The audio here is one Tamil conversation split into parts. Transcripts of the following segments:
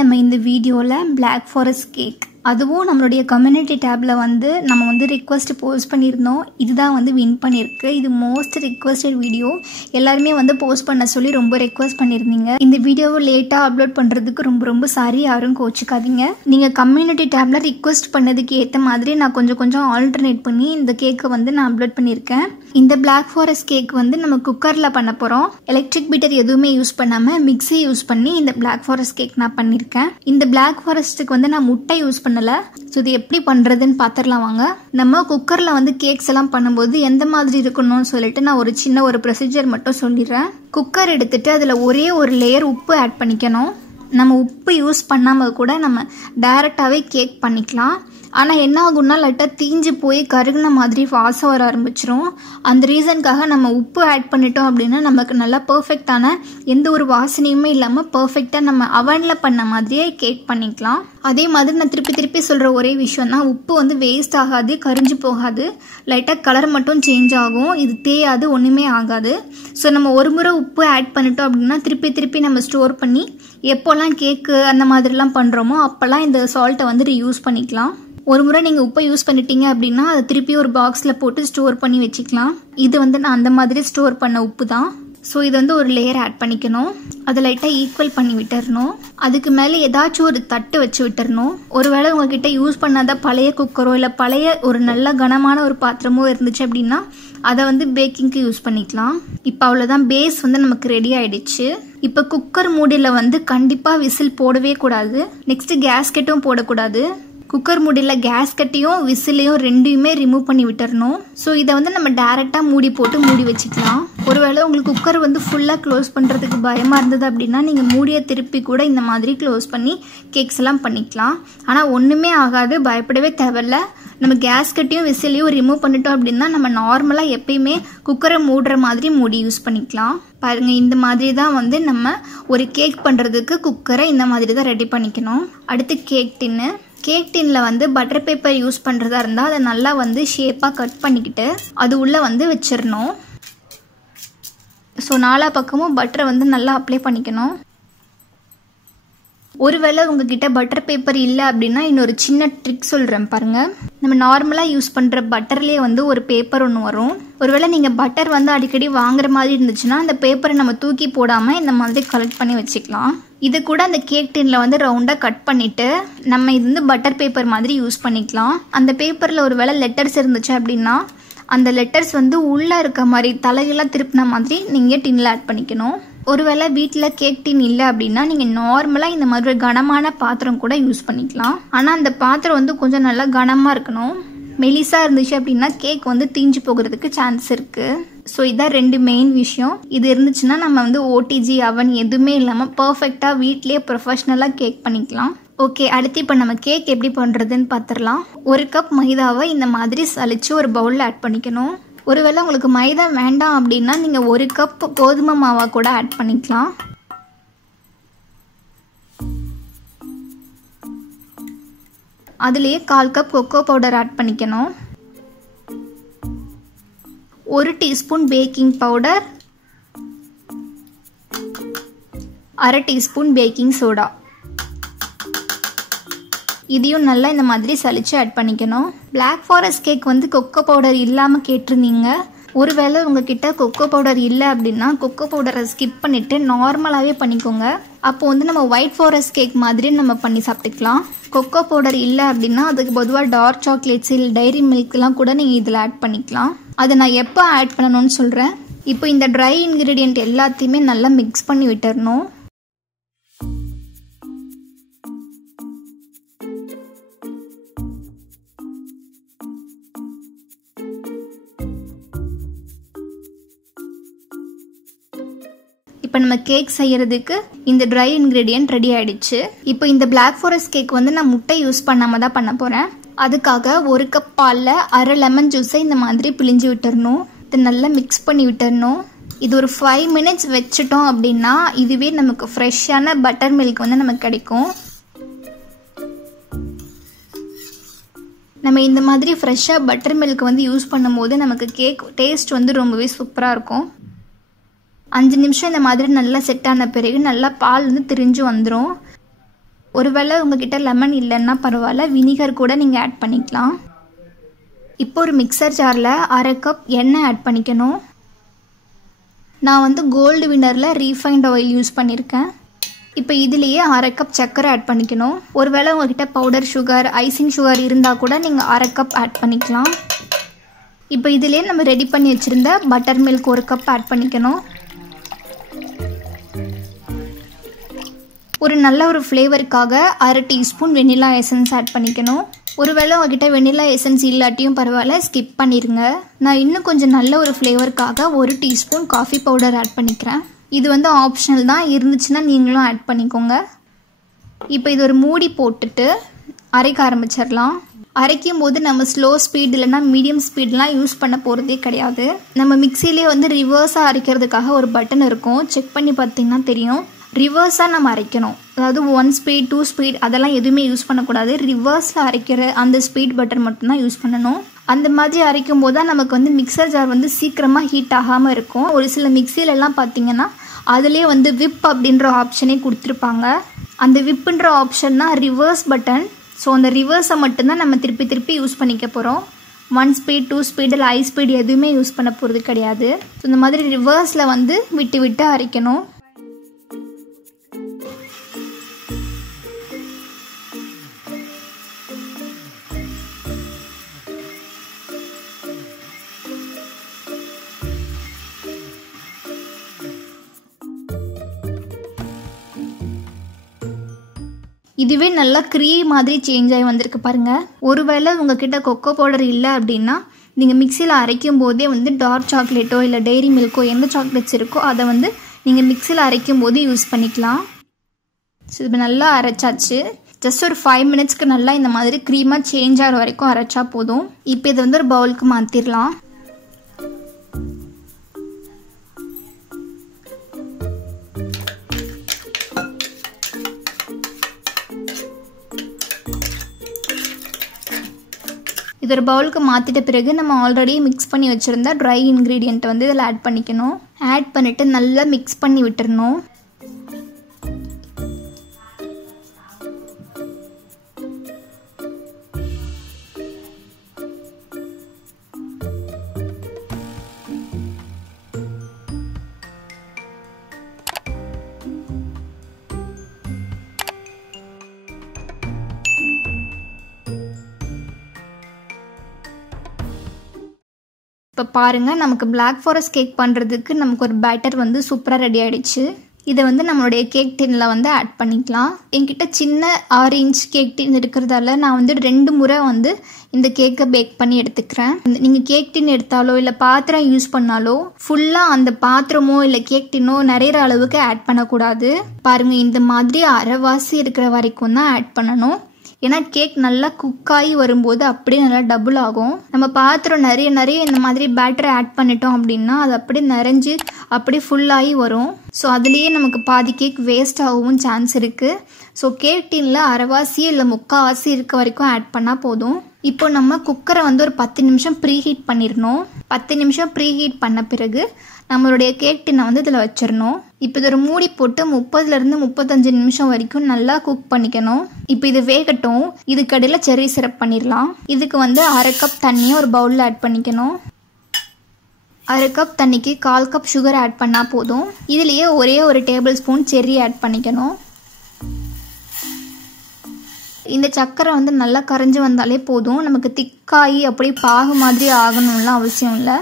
நம்ம இந்த வீடியோல Black Forest கேக் அதுவும் நம்மளுடைய கம்யூனிட்டி டேப்ல நம்ம ரிக்வெஸ்ட் போஸ்ட் பண்ணியிருந்தோம். இதுதான் வின் பண்ணிருக்கு. இது மோஸ்ட் ரிக்வெஸ்டட் வீடியோ. எல்லாரும் போஸ்ட் பண்ண சொல்லி ரொம்ப ரிக்வெஸ்ட் பண்ணியிருந்தீங்க. இந்த வீடியோவை லேட்டா அப்லோட் பண்றதுக்கு ரொம்ப ரொம்ப சாரி, யாரும் கோச்சிக்காதீங்க. நீங்க கம்யூனிட்டி டேப்ல ரிக்வெஸ்ட் பண்ணதுக்கு ஏற்ற மாதிரி நான் கொஞ்சம் ஆல்டர்னேட் பண்ணி இந்த கேக்கை நான் அப்லோட் பண்ணியிருக்கேன். இந்த Black Forest கேக் நம்ம குக்கர்ல பண்ண போறோம். எலக்ட்ரிக் பீட்டர் எதுவுமே யூஸ் பண்ணாம மிக்ஸி யூஸ் பண்ணி இந்த Black Forest கேக் நான் பண்ணியிருக்கேன். இந்த Black Forestக்கு நான் முட்டை யூஸ் பண்ணல. சோ இது எப்படி பண்றதுன்னு பாத்திரலாம் வாங்க. நம்ம குக்கர்ல கேக்ஸ் எல்லாம் பண்ணும்போது எந்த மாதிரி இருக்கணும்னு சொல்லிட்டு நான் ஒரு சின்ன ப்ரொசீஜர் மட்டும் சொல்லிடுறேன். குக்கர் எடுத்துட்டு அதுல ஒரே ஒரு லேயர் உப்பு ஆட் பண்ணிக்கணும். நம்ம உப்பு யூஸ் பண்ணாம கூட நம்ம டைரக்டாவே கேக் பண்ணிக்கலாம். ஆனால் என்ன ஆகும்னா லைட்டாக தீஞ்சு போய் கருகுன மாதிரி வாசம் வர ஆரம்பிச்சிரும். அந்த ரீசனுக்காக நம்ம உப்பு ஆட் பண்ணிட்டோம் அப்படின்னா நமக்கு நல்லா பர்ஃபெக்டான எந்த ஒரு வாசனையுமே இல்லாமல் பர்ஃபெக்டாக நம்ம அவனில் பண்ண மாதிரியே கேக் பண்ணிக்கலாம். அதே மாதிரி நான் திருப்பி சொல்கிற ஒரே விஷயம் தான், உப்பு வேஸ்ட் ஆகாது, கரிஞ்சு போகாது, லைட்டாக கலர் மட்டும் சேஞ்ச் ஆகும். இது தேயாது, ஒன்றுமே ஆகாது. ஸோ நம்ம ஒரு முறை உப்பு ஆட் பண்ணிட்டோம் அப்படின்னா திருப்பி நம்ம ஸ்டோர் பண்ணி எப்போல்லாம் கேக்கு அந்த மாதிரிலாம் பண்ணுறோமோ அப்போல்லாம் இந்த சால்ட்டை ரீயூஸ் பண்ணிக்கலாம். ஒரு முறை நீங்கள் உப்பை யூஸ் பண்ணிட்டீங்க அப்படின்னா அதை திருப்பி ஒரு பாக்ஸில் போட்டு ஸ்டோர் பண்ணி வச்சுக்கலாம். இது நான் அந்த மாதிரி ஸ்டோர் பண்ண உப்பு தான். ஸோ இது ஒரு லேயர் ஆட் பண்ணிக்கணும். அதை லைட்டாக ஈக்குவல் பண்ணி விட்டுறணும். அதுக்கு மேலே ஏதாச்சும் ஒரு தட்டு வச்சு விட்டுறணும். ஒருவேளை உங்ககிட்ட யூஸ் பண்ணாத பழைய குக்கரோ இல்லை பழைய ஒரு நல்ல கனமான ஒரு பாத்திரமோ இருந்துச்சு அப்படின்னா அதை பேக்கிங்க்கு யூஸ் பண்ணிக்கலாம். இப்போ அவ்வளோதான், பேஸ் நமக்கு ரெடி ஆயிடுச்சு. இப்போ குக்கர் மூடியில் கண்டிப்பாக விசில் போடவே கூடாது. நெக்ஸ்ட் கேஸ்கெட்டும் போடக்கூடாது. குக்கர் மூடியில் கேஸ்கட்டையும் விசிலையும் ரெண்டையுமே ரிமூவ் பண்ணி விட்டுறணும். ஸோ இதை நம்ம டைரெக்டாக மூடி போட்டு மூடி வச்சுக்கலாம். ஒருவேளை உங்களுக்கு குக்கர் ஃபுல்லாக க்ளோஸ் பண்ணுறதுக்கு பயமாக இருந்தது அப்படின்னா நீங்கள் மூடியை திருப்பி கூட இந்த மாதிரி க்ளோஸ் பண்ணி கேக்ஸ் எல்லாம் பண்ணிக்கலாம். ஆனால் ஒன்றுமே ஆகாது, பயப்படவே தேவையில்ல. நம்ம கேஸ்கட்டையும் விசிலையும் ரிமூவ் பண்ணிட்டோம் அப்படின்னா நம்ம நார்மலாக எப்பயுமே குக்கரை மூடுற மாதிரி மூடி யூஸ் பண்ணிக்கலாம். பாருங்க, இந்த மாதிரி தான் நம்ம ஒரு கேக் பண்ணுறதுக்கு குக்கரை இந்த மாதிரி தான் ரெடி பண்ணிக்கணும். அடுத்து கேக் டின்னு. கேக் டின்ல பட்டர் பேப்பர் யூஸ் பண்ணுறதா இருந்தால் அதை நல்லா ஷேப்பாக கட் பண்ணிக்கிட்டு அது உள்ளே வச்சிடணும். ஸோ நாலா பக்கமும் பட்டரை நல்லா அப்ளை பண்ணிக்கணும். ஒருவேளை உங்ககிட்ட பட்டர் பேப்பர் இல்லை அப்படின்னா இன்னொரு சின்ன ட்ரிக் சொல்கிறேன் பாருங்க. நம்ம நார்மலாக யூஸ் பண்ணுற பட்டர்லேயே ஒரு பேப்பர் ஒன்று வரும். ஒருவேளை நீங்கள் பட்டர் அடிக்கடி வாங்குற மாதிரி இருந்துச்சுன்னா அந்த பேப்பரை நம்ம தூக்கி போடாமல் இந்த மாதிரி கலெக்ட் பண்ணி வச்சுக்கலாம். இது கூட அந்த கேக் டின்ல ரவுண்டாக கட் பண்ணிட்டு நம்ம இது பட்டர் பேப்பர் மாதிரி யூஸ் பண்ணிக்கலாம். அந்த பேப்பரில் ஒருவேளை லெட்டர்ஸ் இருந்துச்சு அப்படின்னா அந்த லெட்டர்ஸ் உள்ளே இருக்க மாதிரி தலையெல்லாம் திருப்பின மாதிரி நீங்கள் டின்ல ஆட் பண்ணிக்கணும். ஒருவேளை வீட்டில் கேக் டின் இல்லை அப்படின்னா நீங்கள் நார்மலாக இந்த மாதிரி ஒரு கனமான பாத்திரம் கூட யூஸ் பண்ணிக்கலாம். ஆனால் அந்த பாத்திரம் கொஞ்சம் நல்லா கனமாக இருக்கணும். மெலிசா இருந்துச்சு அப்படின்னா கேக் தீஞ்சு போகிறதுக்கு சான்ஸ் இருக்கு. ஸோ இதான் ரெண்டு மெயின் விஷயம். இது இருந்துச்சுன்னா நம்ம ஓடிஜி அவன் எதுவுமே இல்லாமல் பர்ஃபெக்டாக வீட்லேயே ப்ரொஃபஷ்னலாக கேக் பண்ணிக்கலாம். ஓகே, அடுத்து இப்போ நம்ம கேக் எப்படி பண்ணுறதுன்னு பார்த்துடலாம். ஒரு கப் மைதாவை இந்த மாதிரி சலிச்சு ஒரு பவுலில் ஆட் பண்ணிக்கணும். ஒருவேளை உங்களுக்கு மைதா வேண்டாம் அப்படின்னா நீங்கள் ஒரு கப் கோதுமை மாவா கூட ஆட் பண்ணிக்கலாம். அதுலேயே 1/4 கப் கொக்கோ பவுடர் ஆட் பண்ணிக்கணும். 1 teaspoon baking powder, 1/2 teaspoon baking soda. இதையும் நல்லா இந்த மாதிரி சலிச்சு ஆட் பண்ணிக்கணும். Black Forest cake cocoa powder இல்லாமல் கேட்டிருந்தீங்க. ஒருவேளை உங்ககிட்ட கொக்கோ பவுடர் இல்லை அப்படின்னா கொக்கோ பவுடரை ஸ்கிப் பண்ணிட்டு நார்மலாகவே பண்ணிக்கோங்க. அப்போ நம்ம ஒயிட் ஃபாரஸ்ட் கேக் மாதிரி நம்ம பண்ணி சாப்பிட்டுக்கலாம். கொக்கோ பவுடர் இல்லை அப்படின்னா அதுக்கு பொதுவாக டார்க் சாக்லேட்ஸ் இல்லை டைரி மில்க்லாம் கூட நீங்கள் இதில் ஆட் பண்ணிக்கலாம். அதை நான் எப்போ ஆட் பண்ணணும்னு சொல்கிறேன். இப்போ இந்த ட்ரை இன்க்ரீடியன்ட் எல்லாத்தையுமே நல்லா மிக்ஸ் பண்ணி விட்டுறணும். இப்போ நம்ம கேக் செய்யறதுக்கு இந்த ட்ரை இன்க்ரீடியன்ட் ரெடி ஆயிடுச்சு. இப்போ இந்த Black Forest கேக் நான் முட்டை யூஸ் பண்ணாம தான் பண்ண போறேன். அதுக்காக 1 கப் பாலில் 1/2 லெமன் ஜூஸை இந்த மாதிரி பிழிஞ்சு விட்டுறணும். இதை நல்லா மிக்ஸ் பண்ணி விட்டுறணும். இது ஒரு 5 மினிட்ஸ் வச்சுட்டோம் அப்படின்னா இதுவே நமக்கு ஃப்ரெஷ்ஷான பட்டர் மில்க் நமக்கு கிடைக்கும். நம்ம இந்த மாதிரி ஃப்ரெஷ்ஷாக பட்டர் மில்க் யூஸ் பண்ணும்போது நமக்கு கேக் டேஸ்ட் ரொம்பவே சூப்பராக இருக்கும். 5 நிமிஷம் இந்த மாதிரி நல்லா செட் ஆன பிறகு நல்லா பால் திரிஞ்சு வந்துடும். ஒருவேளை உங்ககிட்ட லெமன் இல்லைன்னா பரவாயில்ல, வினிகர் கூட நீங்கள் ஆட் பண்ணிக்கலாம். இப்போ ஒரு மிக்சர் ஜாரில் 1/2 கப் எண்ணெய் ஆட் பண்ணிக்கணும். நான் வந்து கோல்டு வின்னரில் ரீஃபைண்ட் ஆயில் யூஸ் பண்ணியிருக்கேன். இப்போ இதுலேயே 1/2 கப் சர்க்கரை ஆட் பண்ணிக்கணும். ஒருவேளை உங்கள்கிட்ட பவுடர் சுகர், ஐசிங் சுகர் இருந்தால் கூட நீங்கள் 1/2 கப் ஆட் பண்ணிக்கலாம். இப்போ இதிலே நம்ம ரெடி பண்ணி வச்சுருந்த பட்டர் மில்க் 1 கப் ஆட் பண்ணிக்கணும். ஒரு நல்ல ஒரு ஃப்ளேவருக்காக 1/2 டீஸ்பூன் வெனிலா எசன்ஸ் ஆட் பண்ணிக்கணும். ஒருவேளை உங்ககிட்ட வெனிலா எசன்ஸ் இல்லாட்டியும் பரவாயில்ல, ஸ்கிப் பண்ணிடுங்க. நான் இன்னும் கொஞ்சம் நல்ல ஒரு ஃப்ளேவருக்காக 1 டீஸ்பூன் காஃபி பவுடர் ஆட் பண்ணிக்கிறேன். இது வந்து ஆப்ஷனல் தான், இருந்துச்சுன்னா நீங்களும் ஆட் பண்ணிக்கோங்க. இப்போ இது ஒரு மூடி போட்டுட்டு அரைக்க ஆரம்பிச்சிடலாம். அரைக்கும் போது நம்ம ஸ்லோ ஸ்பீட் இல்லைனா மீடியம் ஸ்பீட்லாம் யூஸ் பண்ண போகிறதே கிடையாது. நம்ம மிக்சிலே வந்து ரிவர்ஸாக அரைக்கிறதுக்காக ஒரு பட்டன் இருக்கும், செக் பண்ணி பார்த்தீங்கன்னா தெரியும். ரிவர்ஸாக நம்ம அரைக்கணும், அதாவது 1 ஸ்பீட் 2 ஸ்பீட் அதெல்லாம் எதுவுமே யூஸ் பண்ணக்கூடாது. ரிவர்ஸில் அரைக்கிற அந்த ஸ்பீட் பட்டன் மட்டும்தான் யூஸ் பண்ணணும். அந்த மாதிரி அரைக்கும் போது தான் நமக்கு வந்து மிக்சர் ஜார் வந்து சீக்கிரமாக ஹீட் ஆகாமல் இருக்கும். ஒரு சில மிக்சிலெல்லாம் பார்த்தீங்கன்னா அதுலேயே வந்து விப் அப்படின்ற ஆப்ஷனே கொடுத்துருப்பாங்க. அந்த விப்புன்ற ஆப்ஷன் தான் ரிவர்ஸ் பட்டன். ஸோ அந்த ரிவர்ஸை மட்டும்தான் நம்ம திருப்பி திருப்பி யூஸ் பண்ணிக்க போகிறோம். 1 ஸ்பீட் 2 ஸ்பீட் இல்லை ஹை ஸ்பீட் எதுவுமே யூஸ் பண்ண போகிறது கிடையாது. ஸோ இந்த மாதிரி ரிவர்ஸில் வந்து விட்டு விட்டு அரைக்கணும். இதுவே நல்லா க்ரீம் மாதிரி சேஞ்ச் ஆகி வந்திருக்கு பாருங்கள். ஒருவேளை உங்ககிட்ட கொக்கோ பவுடர் இல்லை அப்படின்னா நீங்கள் மிக்சியில் அரைக்கும் போதே வந்து டார்க் சாக்லேட்டோ இல்லை டெய்ரி மில்க்கோ எந்த சாக்லேட்ஸ் இருக்கோ அதை வந்து நீங்கள் மிக்சியில் அரைக்கும் போது யூஸ் பண்ணிக்கலாம். ஸோ இப்போ நல்லா அரைச்சாச்சு. ஜஸ்ட் ஒரு 5 மினிட்ஸ்க்கு நல்லா இந்த மாதிரி க்ரீமாக சேஞ்ச் ஆகிற வரைக்கும் அரைச்சா போதும். இப்போ இதை வந்து ஒரு பவுலுக்கு மாற்றிடலாம். இது ஒரு பவுலுக்கு மாற்றிட்ட பிறகு நம்ம ஆல்ரெடி மிக்ஸ் பண்ணி வச்சுருந்த ட்ரை இன்க்ரீடியண்ட் வந்து இதில் ஆட் பண்ணிக்கணும். ஆட் பண்ணிவிட்டு நல்லா மிக்ஸ் பண்ணி விட்டுறணும். இப்போ பாருங்கள், நமக்கு பிளாக் ஃபாரஸ்ட் கேக் பண்ணுறதுக்கு நமக்கு ஒரு பேட்டர் வந்து சூப்பராக ரெடி ஆகிடுச்சு. இதை வந்து நம்மளுடைய கேக் டின்னில் வந்து ஆட் பண்ணிக்கலாம். என்கிட்ட சின்ன 6 இன்ச் கேக் டின் இருக்கிறதால நான் வந்து 2 முறை வந்து இந்த கேக்கை பேக் பண்ணி எடுத்துக்கிறேன். நீங்கள் கேக் டின் எடுத்தாலோ இல்லை பாத்திரம் யூஸ் பண்ணாலோ ஃபுல்லாக அந்த பாத்திரமோ இல்லை கேக் டின்னோ நிறைய அளவுக்கு ஆட் பண்ணக்கூடாது. பாருங்கள், இந்த மாதிரி அரைவாசி இருக்கிற வரைக்கும் தான் ஆட் பண்ணணும். ஏன்னா கேக் நல்லா குக்காகி வரும்போது அப்படியே நல்லா டபுள் ஆகும். நம்ம பாத்திரம் நிறைய இந்த மாதிரி பேட்டரை ஆட் பண்ணிட்டோம் அப்படின்னா அது அப்படியே நிறைஞ்சு அப்படியே ஃபுல்லாகி வரும். ஸோ அதுலேயே நமக்கு பாதி கேக் வேஸ்ட் ஆகவும் சான்ஸ் இருக்குது. ஸோ கேக் டின்னில் அரைவாசி இல்லை முக்கால்வாசி இருக்க வரைக்கும் ஆட் பண்ணால் போதும். இப்போ நம்ம குக்கரை வந்து ஒரு 10 நிமிஷம் ப்ரீ ஹீட் பண்ணிடணும். 10 நிமிஷம் ப்ரீ ஹீட் பண்ண பிறகு நம்மளுடைய கேக் டின்னை வந்து இதில் வச்சிடணும். இப்போ இது ஒரு மூடி போட்டு 30லேருந்து 35 நிமிஷம் வரைக்கும் நல்லா குக் பண்ணிக்கணும். இப்போ இது வேகட்டும். இதுக்கடையில் செர்ரி சிரப் பண்ணிடலாம். இதுக்கு வந்து 1/2 கப் தண்ணியை ஒரு பவுலில் ஆட் பண்ணிக்கணும். 1/2 கப் தண்ணிக்கு 1/4 கப் சுகர் ஆட் பண்ணால் போதும். இதுலேயே ஒரே ஒரு டேபிள் ஸ்பூன் செர்ரி ஆட் பண்ணிக்கணும். இந்த சக்கரை வந்து நல்லா கரைஞ்சி வந்தாலே போதும். நமக்கு திக்காகி அப்படி பாகு மாதிரி ஆகணும்லாம் அவசியம் இல்லை.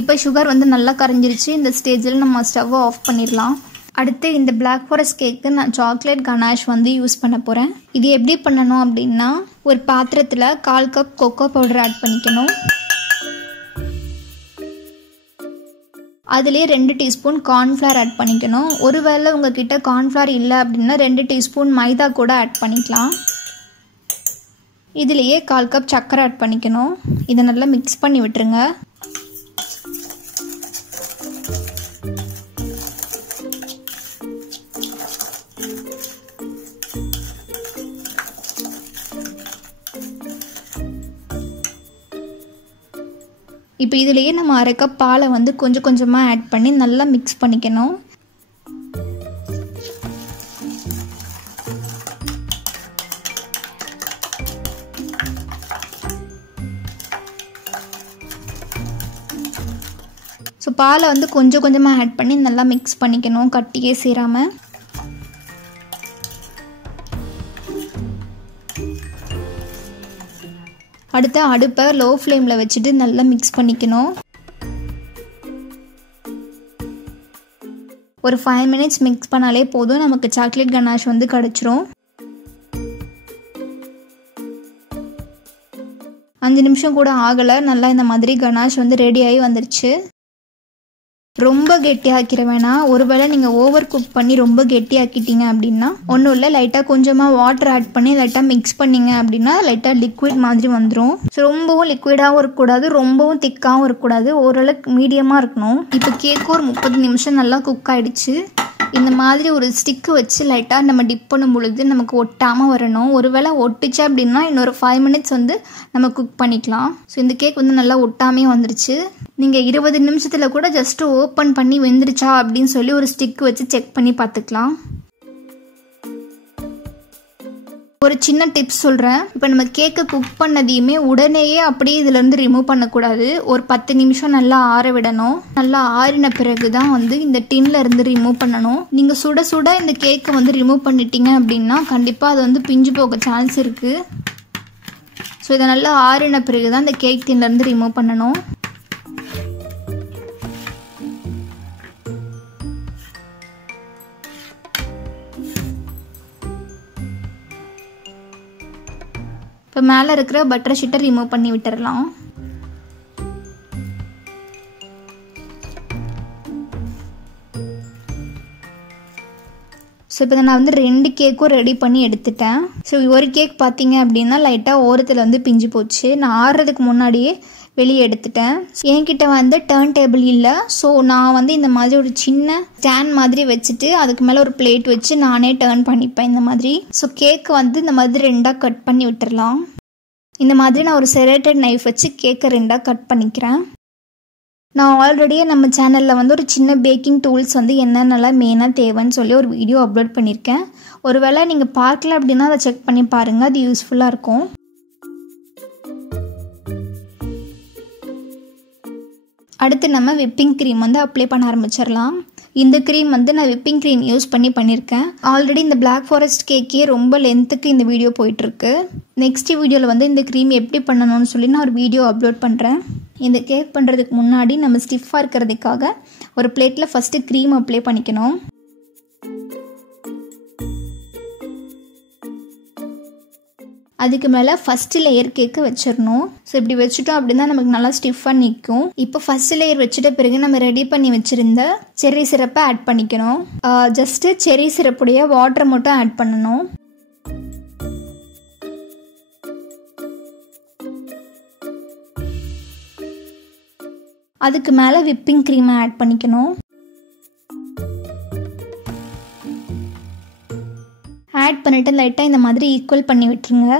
இப்போ சுகர் வந்து நல்லா கரைஞ்சிருச்சு. இந்த ஸ்டேஜில் நம்ம ஸ்டவ்வை ஆஃப் பண்ணிடலாம். அடுத்து இந்த பிளாக் ஃபாரஸ்ட் கேக்கு நான் சாக்லேட் கனாஷ் வந்து யூஸ் பண்ண போகிறேன். இது எப்படி பண்ணணும் அப்படின்னா, ஒரு பாத்திரத்தில் 1/4 கப் கொக்கோ பவுடர் ஆட் பண்ணிக்கணும். அதுலேயே 2 டீஸ்பூன் கார்ன்ஃப்ளவர் ஆட் பண்ணிக்கணும். ஒருவேளை உங்ககிட்ட கார்ன்ஃப்ளவர் இல்லை அப்படின்னா 2 டீஸ்பூன் மைதா கூட ஆட் பண்ணிக்கலாம். இதிலேயே 1/4 கப் சர்க்கரை ஆட் பண்ணிக்கணும். இதை நல்லா மிக்ஸ் பண்ணி விட்டுருங்க. இப்போ இதிலேயே நம்ம 1/2 கப் பாலை வந்து கொஞ்சம் கொஞ்சமாக ஆட் பண்ணி நல்லா மிக்ஸ் பண்ணிக்கணும். ஸோ பாலை வந்து கொஞ்சம் கொஞ்சமாக ஆட் பண்ணி நல்லா மிக்ஸ் பண்ணிக்கணும், கட்டியே சேராமல். அடுத்து அடுப்பை லோ ஃப்ளேமில் வச்சுட்டு நல்லா மிக்ஸ் பண்ணிக்கணும். ஒரு 5 minutes மிக்ஸ் பண்ணாலே போதும், நமக்கு சாக்லேட் கனாஷ் வந்து கிடச்சிரும். 5 நிமிஷம் கூட ஆகலை, நல்லா இந்த மாதிரி கனாஷ் வந்து ரெடி ஆகி வந்துருச்சு. ரொம்ப கெட்டியாக்கிற வேணாம். ஒருவேளை நீங்கள் ஓவர் குக் பண்ணி ரொம்ப கெட்டியாக்கிட்டீங்க அப்படின்னா ஒன்றும் இல்லை, லைட்டாக கொஞ்சமாக வாட்டர் ஆட் பண்ணி லைட்டாக மிக்ஸ் பண்ணிங்க அப்படின்னா லைட்டாக லிக்விட் மாதிரி வந்துடும். ஸோ ரொம்பவும் லிக்விடாகவும் இருக்கக்கூடாது, ரொம்பவும் திக்காகவும் இருக்கக்கூடாது, ஓரளவுக்கு மீடியமாக இருக்கணும். இப்போ கேக்கு ஒரு 30 நிமிஷம் நல்லா குக் ஆகிடுச்சு. இந்த மாதிரி ஒரு ஸ்டிக்கு வச்சு லைட்டாக நம்ம டிப் பண்ணும் பொழுது நமக்கு ஒட்டாமல் வரணும். ஒருவேளை ஒட்டுச்சு அப்படின்னா இன்னொரு 5 minutes வந்து நம்ம குக் பண்ணிக்கலாம். ஸோ இந்த கேக் வந்து நல்லா ஒட்டாமே வந்துருச்சு. நீங்கள் 20 நிமிஷத்தில் கூட ஜஸ்ட்டு ஓப்பன் பண்ணி வெந்துருச்சா அப்படின்னு சொல்லி ஒரு ஸ்டிக் வச்சு செக் பண்ணி பார்த்துக்கலாம். ஒரு சின்ன டிப்ஸ் சொல்கிறேன். இப்போ நம்ம கேக்கை குக் பண்ணதையுமே உடனேயே அப்படியே இதிலேருந்து ரிமூவ் பண்ணக்கூடாது. ஒரு 10 நிமிஷம் நல்லா ஆற விடணும். நல்லா ஆறின பிறகு தான் வந்து இந்த டின்ல இருந்து ரிமூவ் பண்ணணும். நீங்கள் சுட சுட இந்த கேக்கை வந்து ரிமூவ் பண்ணிட்டீங்க அப்படின்னா கண்டிப்பாக அது வந்து பிஞ்சு போக சான்ஸ் இருக்குது. ஸோ இதை நல்லா ஆறின பிறகு தான் இந்த கேக் டின்லேருந்து ரிமூவ் பண்ணணும். இப்போ மேலே இருக்கிற பட்டர் ஷீட்டை ரிமூவ் பண்ணி விட்டுடலாம். ஸோ இப்போ நான் வந்து 2 கேக்கும் ரெடி பண்ணி எடுத்துட்டேன். ஸோ ஒரு கேக் பார்த்தீங்க அப்படின்னா லைட்டாக ஓரத்தில் வந்து பிஞ்சு போச்சு. நான் ஆறுறதுக்கு முன்னாடியே வெளியே எடுத்துட்டேன். என்கிட்ட வந்து டர்ன் டேபிள் இல்லை. ஸோ நான் வந்து இந்த மாதிரி ஒரு சின்ன ஸ்டாண்ட் மாதிரி வச்சுட்டு அதுக்கு மேலே ஒரு பிளேட் வச்சு நானே டர்ன் பண்ணிப்பேன் இந்த மாதிரி. ஸோ கேக்கு வந்து இந்த மாதிரி 2ஆக கட் பண்ணி விட்டுடலாம். இந்த மாதிரி நான் ஒரு செரேட்டட் நைஃப் வச்சு கேக்கை 2ஆக கட் பண்ணிக்கிறேன். நான் ஆல்ரெடியே நம்ம சேனலில் வந்து ஒரு சின்ன பேக்கிங் டூல்ஸ் வந்து என்னென்னலாம் மெயினாக தேவைன்னு சொல்லி ஒரு வீடியோ அப்லோட் பண்ணியிருக்கேன். ஒருவேளை நீங்கள் பார்க்கல அப்படின்னா அதை செக் பண்ணி பாருங்கள், அது யூஸ்ஃபுல்லாக இருக்கும். அடுத்து நம்ம விப்பிங் க்ரீம் வந்து அப்ளை பண்ண ஆரம்பிச்சிடலாம். இந்த க்ரீம் வந்து நான் விப்பிங் க்ரீம் யூஸ் பண்ணியிருக்கேன். ஆல்ரெடி இந்த பிளாக் ஃபாரஸ்ட் கேக்கே ரொம்ப லென்த்துக்கு இந்த வீடியோ போயிட்டுருக்கு. நெக்ஸ்ட் வீடியோவில் வந்து இந்த க்ரீம் எப்படி பண்ணணும்னு சொல்லி நான் ஒரு வீடியோ அப்லோட் பண்ணுறேன். இந்த கேக் பண்ணுறதுக்கு முன்னாடி நம்ம ஸ்டிஃபாக இருக்கிறதுக்காக ஒரு பிளேட்டில் ஃபஸ்ட்டு க்ரீம் அப்ளை பண்ணிக்கணும். அதுக்கு மேலே ஃபஸ்ட்டு லேயர் கேக்கு வச்சிடணும். ஸோ இப்படி வச்சுட்டோம் அப்படின்னா நமக்கு நல்லா ஸ்டிஃபாக நிற்கும். இப்போ ஃபஸ்ட்டு லேயர் வச்சுட்ட பிறகு நம்ம ரெடி பண்ணி வச்சுருந்த செர்ரி சிரப்பை ஆட் பண்ணிக்கணும். ஜஸ்ட்டு செர்ரி சிரப்புடைய வாட்டர் மட்டும் ஆட் பண்ணணும். அதுக்கு மேலே விப்பிங் க்ரீமை ஆட் பண்ணிக்கணும். ஆட் பண்ணிவிட்டு லைட்டாக இந்த மாதிரி ஈக்குவல் பண்ணி விட்டுருங்க.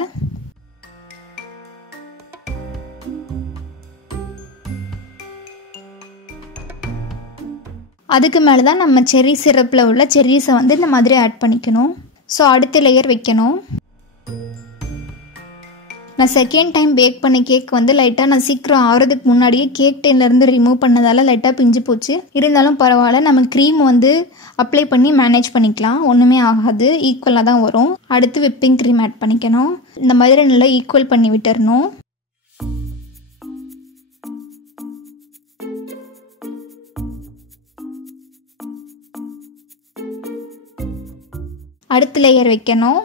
அதுக்கு மேலே தான் நம்ம செர்ரி சிரப்பில் உள்ள செர்ரிஸை வந்து இந்த மாதிரி ஆட் பண்ணிக்கணும். ஸோ அடுத்த லேயர் வைக்கணும். நான் செகண்ட் டைம் பேக் பண்ண கேக் வந்து லைட்டாக நான் சீக்கிரம் ஆகிறதுக்கு முன்னாடியே கேக் டென்லேருந்து ரிமூவ் பண்ணதால் லைட்டாக பிஞ்சு போச்சு. இருந்தாலும் பரவாயில்ல, நம்ம க்ரீம் வந்து அப்ளை பண்ணி மேனேஜ் பண்ணிக்கலாம், ஒன்றுமே ஆகாது, ஈக்குவலாக தான் வரும். அடுத்து விப்பிங் க்ரீம் ஆட் பண்ணிக்கணும். இந்த மாதிரி நல்லா ஈக்குவல் பண்ணி விட்டுறணும். அடுத்த லேயர் வைக்கணும்.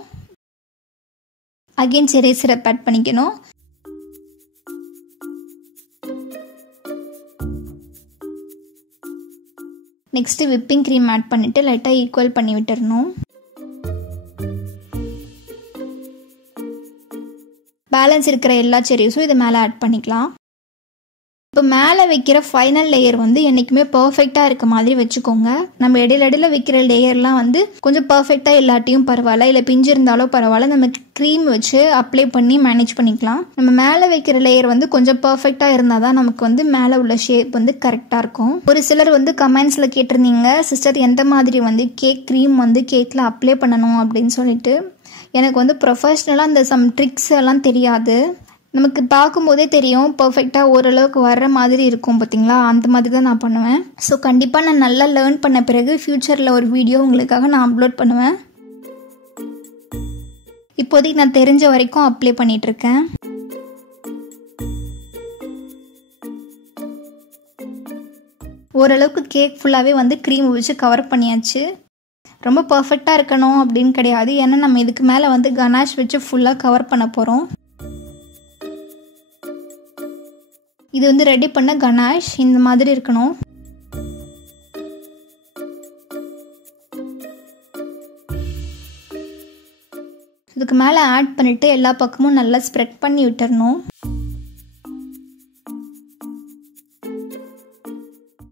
அகைன் செர்ரி சிரப் ஆட் பண்ணிக்கணும். நெக்ஸ்ட்டு விப்பிங் க்ரீம் ஆட் பண்ணிவிட்டு லைட்டாக ஈக்குவல் பண்ணி விட்டுறணும். பேலன்ஸ் இருக்கிற எல்லா செர்ரிஸும் இது மேலே ஆட் பண்ணிக்கலாம். இப்போ மேலே வைக்கிற ஃபைனல் லேயர் வந்து என்றைக்குமே பர்ஃபெக்டாக இருக்க மாதிரி வச்சுக்கோங்க. நம்ம இடையில வைக்கிற லேயர்லாம் வந்து கொஞ்சம் பர்ஃபெக்டாக இல்லாட்டியும் பரவாயில்ல, இல்லை பிஞ்சு இருந்தாலும் பரவாயில்ல, நம்ம க்ரீம் வச்சு அப்ளை பண்ணி மேனேஜ் பண்ணிக்கலாம். நம்ம மேலே வைக்கிற லேயர் வந்து கொஞ்சம் பர்ஃபெக்டாக இருந்தால் தான் நமக்கு வந்து மேலே உள்ள ஷேப் வந்து கரெக்டாக இருக்கும். ஒரு சிலர் வந்து கமெண்ட்ஸில் கேட்டிருந்தீங்க, சிஸ்டர் எந்த மாதிரி வந்து கேக் க்ரீம் வந்து கேக்கில் அப்ளை பண்ணணும் அப்படின்னு சொல்லிட்டு. எனக்கு வந்து ப்ரொஃபஷ்னலாக அந்த சம் ட்ரிக்ஸ் எல்லாம் தெரியாது. நமக்கு பார்க்கும்போதே தெரியும் பர்ஃபெக்டாக ஓரளவுக்கு வர்ற மாதிரி இருக்கும் பார்த்தீங்களா, அந்த மாதிரி தான் நான் பண்ணுவேன். ஸோ கண்டிப்பாக நான் நல்லா லேர்ன் பண்ண பிறகு ஃப்யூச்சரில் ஒரு வீடியோ உங்களுக்காக நான் அப்லோட் பண்ணுவேன். இப்போதைக்கு நான் தெரிஞ்ச வரைக்கும் அப்ளை பண்ணிகிட்ருக்கேன். ஓரளவுக்கு கேக் ஃபுல்லாகவே வந்து க்ரீம் வச்சு கவர் பண்ணியாச்சு. ரொம்ப பர்ஃபெக்டாக இருக்கணும் அப்படின்னு கிடையாது, ஏன்னா நம்ம இதுக்கு மேலே வந்து கனாஷ் வச்சு ஃபுல்லாக கவர் பண்ண போகிறோம். இது வந்து ரெடி பண்ண கனாஷ் இந்த மாதிரி இருக்கணும். இதுக்கு மேலே ஆட் பண்ணிவிட்டு எல்லா பக்கமும் நல்லா ஸ்ப்ரெட் பண்ணி விட்டுறணும்.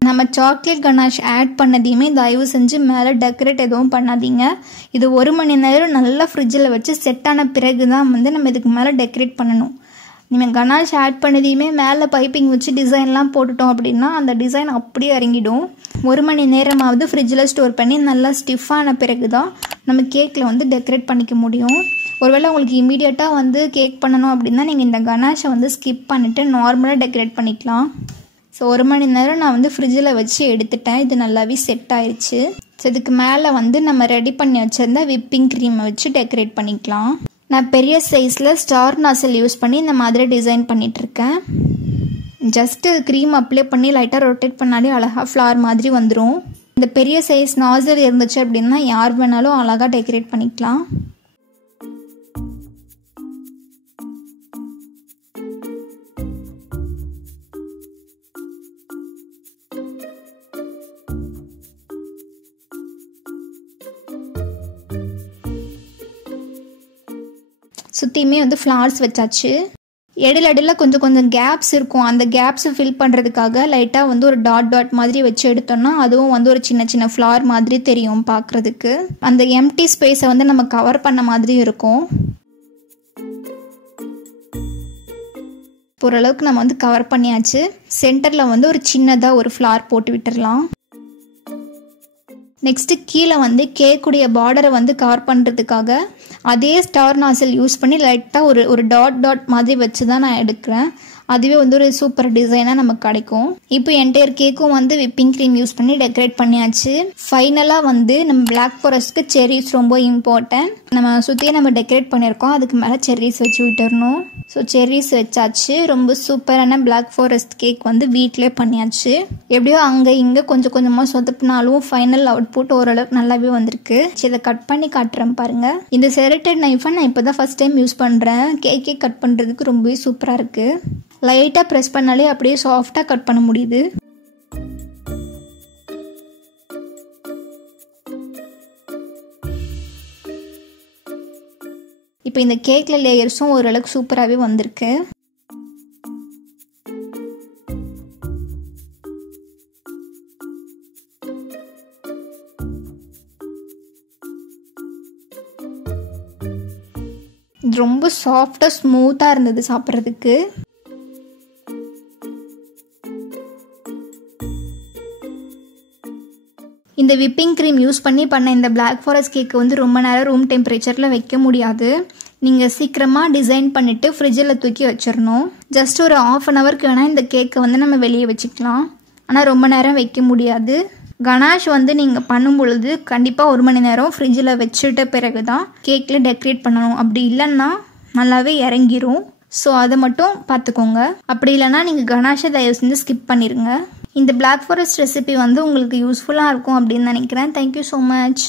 நம்ம சாக்லேட் கனாஷ் ஆட் பண்ணதையுமே தயவு செஞ்சு மேலே டெக்கரேட் எதுவும் பண்ணாதீங்க. இது 1 மணி நேரம் நல்லா ஃப்ரிட்ஜில் வச்சு செட் ஆன பிறகு தான் வந்து நம்ம இதுக்கு மேலே டெக்கரேட் பண்ணணும். நீங்கள் கனாஷ் ஆட் பண்ணதையுமே மேலே பைப்பிங் வச்சு டிசைன்லாம் போட்டுட்டோம் அப்படின்னா அந்த டிசைன் அப்படியே இறங்கிடும். 1 மணி நேரமாவது ஃப்ரிட்ஜில் ஸ்டோர் பண்ணி நல்லா ஸ்டிஃபான பிறகு தான் நம்ம கேக்கில் வந்து டெக்கரேட் பண்ணிக்க முடியும். ஒருவேளை உங்களுக்கு இமீடியட்டாக வந்து கேக் பண்ணணும் அப்படின்னா நீங்கள் இந்த கனாஷை வந்து ஸ்கிப் பண்ணிவிட்டு நார்மலாக டெக்கரேட் பண்ணிக்கலாம். ஸோ 1 மணி நேரம் நான் வந்து ஃப்ரிட்ஜில் வச்சு எடுத்துட்டேன். இது நல்லாவே செட் ஆயிடுச்சு. ஸோ இதுக்கு மேலே வந்து நம்ம ரெடி பண்ணி வச்சுருந்த விப்பிங் க்ரீமை வச்சு டெக்கரேட் பண்ணிக்கலாம். நான் பெரிய சைஸில் ஸ்டார் நாசல் யூஸ் பண்ணி இந்த மாதிரி டிசைன் பண்ணிகிட்ருக்கேன். ஜஸ்ட்டு க்ரீம் அப்ளை பண்ணி லைட்டாக ரொட்டேட் பண்ணாலே அழகாக ஃப்ளார் மாதிரி வந்துடும். இந்த பெரிய சைஸ் நாசல் இருந்துச்சு அப்படின்னா யார் வேணாலும் அழகாக டெக்கரேட் பண்ணிக்கலாம். சுற்றியுமே வந்து ஃப்ளார்ஸ் வச்சாச்சு. இடையில கொஞ்சம் கேப்ஸ் இருக்கும். அந்த கேப்ஸை ஃபில் பண்ணுறதுக்காக லைட்டாக வந்து ஒரு டாட் மாதிரி வச்சு எடுத்தோம்னா அதுவும் வந்து ஒரு சின்ன ஃப்ளார் மாதிரி தெரியும் பார்க்குறதுக்கு. அந்த எம்டி ஸ்பேஸை வந்து நம்ம கவர் பண்ண மாதிரி இருக்கும். ஓரளவுக்கு நம்ம வந்து கவர் பண்ணியாச்சு. சென்டரில் வந்து ஒரு சின்னதாக ஒரு ஃப்ளார் போட்டு விட்டுடலாம். நெக்ஸ்ட்டு கீழே வந்து கேக்குடைய பார்டரை வந்து கவர் பண்ணுறதுக்காக அதே ஸ்டார் நாசல் யூஸ் பண்ணி லைட்டாக ஒரு டாட் மாதிரி வச்சு தான் நான் எடுக்கிறேன். அதுவே வந்து ஒரு சூப்பர் டிசைனாக நமக்கு கிடைக்கும். இப்போ என்டையர் கேக்கும் வந்து விப்பிங் க்ரீம் யூஸ் பண்ணி டெக்கரேட் பண்ணியாச்சு. ஃபைனலாக வந்து நம்ம பிளாக் ஃபாரஸ்ட்க்கு செர்ரிஸ் ரொம்ப இம்பார்ட்டன்ட். நம்ம சுற்றியே நம்ம டெக்கரேட் பண்ணியிருக்கோம், அதுக்கு மேலே செர்ரிஸ் வச்சு விட்டுறணும். ஸோ செர்ரிஸ் வச்சாச்சு. ரொம்ப சூப்பரான பிளாக் ஃபாரஸ்ட் கேக் வந்து வீட்டிலே பண்ணியாச்சு. எப்படியோ அங்கே இங்கே கொஞ்சமாக சொதப்பினாலும் ஃபைனல் அவுட்புட் ஓரளவுக்கு நல்லாவே வந்திருக்கு. இதை கட் பண்ணி காட்டுறேன் பாருங்கள். இந்த செரட்டட் நைஃபை நான் இப்போ தான் ஃபஸ்ட் டைம் யூஸ் பண்ணுறேன். கேக்கே கட் பண்ணுறதுக்கு ரொம்பவே சூப்பராக இருக்குது. லைட்டாக ப்ரெஸ் பண்ணாலே அப்படியே சாஃப்டாக கட் பண்ண முடியுது. இப்போ இந்த கேக்கில் லேயர்ஸும் ஓரளவுக்கு சூப்பராகவே வந்திருக்கு. ரொம்ப சாஃப்டாக ஸ்மூத்தாக இருந்தது சாப்பிட்றதுக்கு. இந்த விப்பிங் க்ரீம் யூஸ் பண்ணி பண்ண இந்த பிளாக் ஃபாரஸ்ட் கேக்கு வந்து ரொம்ப நேரம் ரூம் டெம்பரேச்சரில் வைக்க முடியாது. நீங்கள் சீக்கிரமாக டிசைன் பண்ணிவிட்டு ஃப்ரிட்ஜில் தூக்கி வச்சிடணும். ஜஸ்ட் ஒரு 1/2 ஹவருக்கு வேணால் இந்த கேக்கை வந்து நம்ம வெளியே வச்சுக்கலாம். ஆனால் ரொம்ப நேரம் வைக்க முடியாது. கனாஷ் வந்து நீங்கள் பண்ணும் பொழுது கண்டிப்பாக 1 மணி நேரம் ஃப்ரிட்ஜில் வச்சுட்ட பிறகு தான் கேக்கில் டெக்கரேட் பண்ணணும். அப்படி இல்லைன்னா நல்லாவே இறங்கிரும். ஸோ அதை மட்டும் பார்த்துக்கோங்க. அப்படி இல்லைனா நீங்கள் கனாஷை தயவு செஞ்சு ஸ்கிப் பண்ணிடுங்க. இந்த பிளாக் ஃபாரஸ்ட் ரெசிபி வந்து உங்களுக்கு யூஸ்ஃபுல்லாக இருக்கும் அப்படின்னு நினைக்கிறேன். Thank you so much.